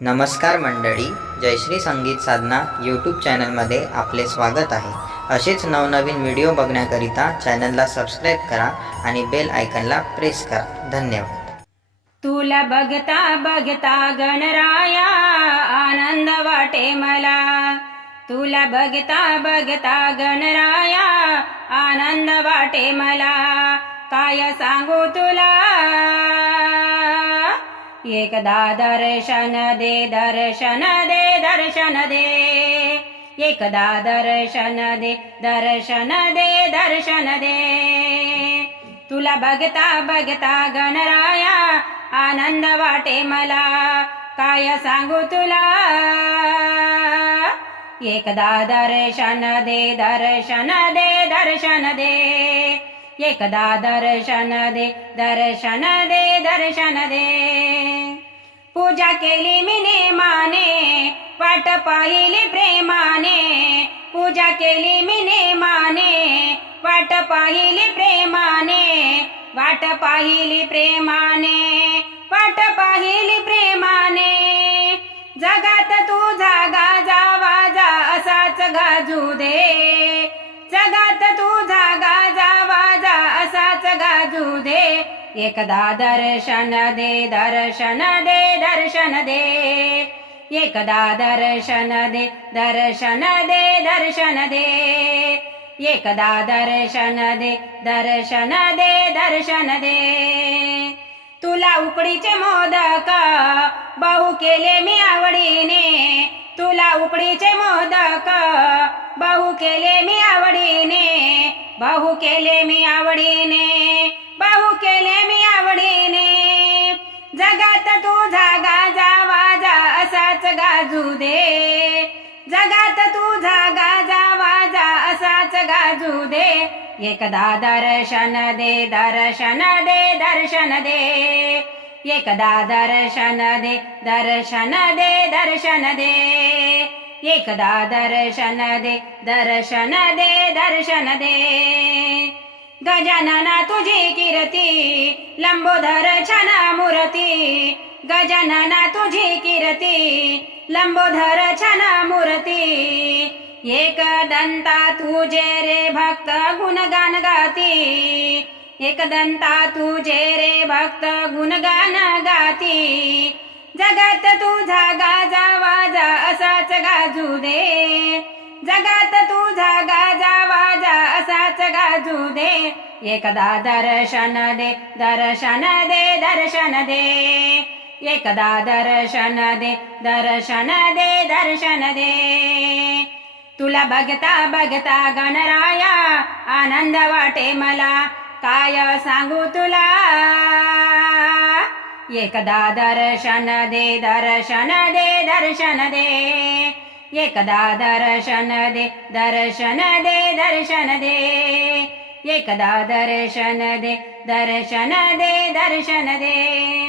नमस्कार मंडळी, जयश्री संगीत साधना यूट्यूब चॅनलमध्ये आपले स्वागत आहे। असेच नवनवीन व्हिडिओ बघण्याकरिता चॅनलला सबस्क्राईब करा आणि बेल आयकॉनला प्रेस करा। धन्यवाद। तुला बघता बघता गणराया आनंद वाटे मला, तुला बघता बघता गणराया आनंद वाटे मला। काय सांगू तुला, एकदा दर्शन दे दर्शन दे दर्शन दे, एकदा दर्शन दे दर्शन दे दर्शन दे। तुला बघता बघता गणराया आनंद वाटे मला, काय सांगू तुला, एकदा दर्शन दे दर्शन दे दर्शन दे, एकदा दर्शन दे दर्शन दे दर्शन दे। पूजा केली मी नेमाने, वाट पाहिली प्रेमाने, पूजा केली मी नेमाने, वाट पाहिली प्रेमाने, वाट पाहिली प्रेमाने, वाट पाहिली प्रेमाने। जगात तुझा गाजा वाजा असाच गाजू दे, जगात तुझा गाजा वाजा असाच गाजू दे। एकदा दर्शन दे दर्शन दे दर्शन दे, एकदा दर्शन दे दर्शन दे दर्शन दे, एकदा दर्शन दे दर्शन दे दर्शन दे। तुला उकडीचे मोदक बहु केले मी आवडीने, तुला उकडीचे मोदक बहु केले मी आवडीने, बहु केले मी आवडीने, बहु केले मी आवडीने। जगात तुझा गाजा वाजा असाच गाजू दे, जगात तुझा गाजा वाजा असाच गाजू दे। एकदा दर्शन दे दर्शन दे दर्शन दे, एकदा दर्शन दे दर्शन दे दर्शन दे, एकदा दर्शन दे दर्शन दे दर्शन दे। गजानना तुझी कीर्ती लंबोदर छान मूर्ती, गजानना तुझी कीर्ती लंबोदर छान मूर्ती। एक दंता तुझे रे भक्त गुणगान गाती, एक दंता तुझे रे भक्त गुणगान गाती। जगात तुझा गाजा वाजा असाच गाजू दे, जगात तुझा गाजा वाजा असाच गाजू दे। एकदा दर्शन दे दर्शन दे दर्शन दे, एकदा दर्शन दे दर्शन दे दर्शन दे। तुला बघता बघता गणराया आनंद वाटे मला, काय सांगू तुला, एकदा दर्शन दे दर्शन दे दर्शन दे, एकदा दर्शन दे दर्शन दे दर्शन दे, एकदा दर्शन दे दर्शन दे दर्शन दे।